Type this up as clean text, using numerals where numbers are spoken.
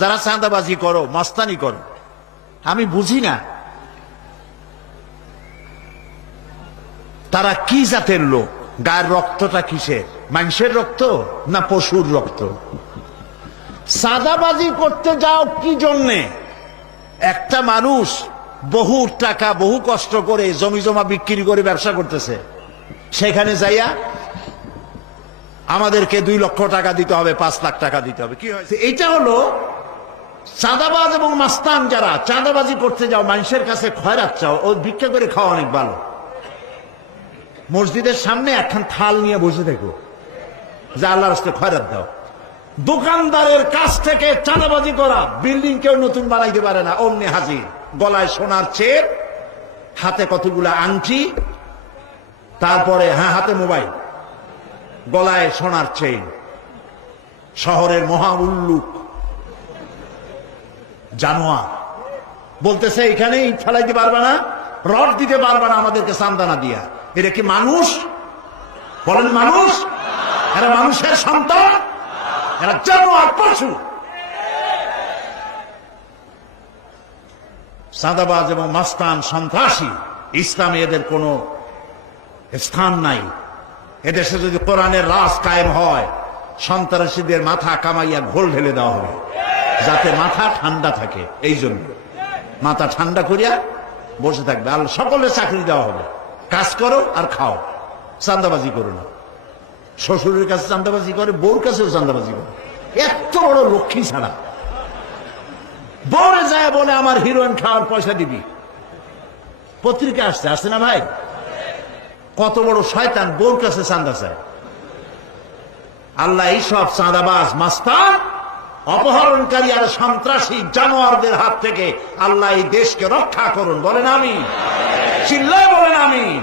যারা চাঁদাবাজি করো, মস্তানি করো, আমি বুঝি না তারা কি জাতের লোক। গায়ের রক্তটা কিসের? মানুষের রক্ত না পশুর রক্ত? চাঁদাবাজি করতে যাও কি জন্যে? একটা মানুষ বহু টাকা বহু কষ্ট করে জমি জমা বিক্রি করে ব্যবসা করতেছে, সেখানে যাইয়া আমাদেরকে 2 লক্ষ টাকা দিতে হবে, 5 লাখ টাকা দিতে হবে। কি হয়েছে? এইটা হলো চাঁদাবাজ এবং মাস্তান। যারা চাঁদাবাজি করতে যাও, মানুষের কাছে খয়রাত চাও, ও ভিক্ষা করে খাওয়া অনেক ভালো। মসজিদের সামনে একখান থাল নিয়ে বসে থেকো, যা আল্লাহর রাস্তায় খয়রাত দাও। দোকানদারের কাছ থেকে চাঁদাবাজি করা, বিল্ডিং কেউ নতুন বানাইতে পারে না, অমনি হাজির। গলায় সোনার চেন, হাতে কতগুলা আংটি, তারপরে হাতে মোবাইল, গলায় সোনার চেইন। শহরের মহা উল্লুক জানোয়ার বলতেছে এখানে ইট ফেলাইতে পারবে না, রড দিতে পারবে না আমাদেরকে চান্দানা দিয়া। এটা কি মানুষ? বলেন মানুষ? এরা মানুষের সন্তান? এরা জানোয়ার, পশু। চাঁদাবাজ এবং মাস্তান, সন্ত্রাসী, ইসলামে এদের কোনো স্থান নাই। এদেশে যদি কোরআনের রাজ কায়েম হয়, সন্ত্রাসীদের মাথা কামাইয়া ঘোল ঢেলে দেওয়া হবে, যাতে মাথা ঠান্ডা থাকে। এই জন্য মাথা ঠান্ডা করিয়া বসে থাকবে। আর সকলে চাকরি দেওয়া হবে, কাজ করো আর খাও, চাঁদাবাজি করো না। শ্বশুরের কাছে চাঁদাবাজি করে, বউর কাছেও চাঁদাবাজি করে। এত বড় লক্ষ্মী ছাড়া বউরে যায় বলে আমার হিরোইন খাওয়ার পয়সা দিবি। পত্রিকা আসছে না ভাই? কত বড় শয়তান, বউর কাছে চাঁদা চায়। আল্লাহ এইসব চাঁদাবাজ, মাস্তান, অপহরণকারী আর সন্ত্রাসী জানোয়ারদের হাত থেকে আল্লাহ এই দেশকে রক্ষা করুন। বলেন আমিন। চিল্লায় বলেন আমিন।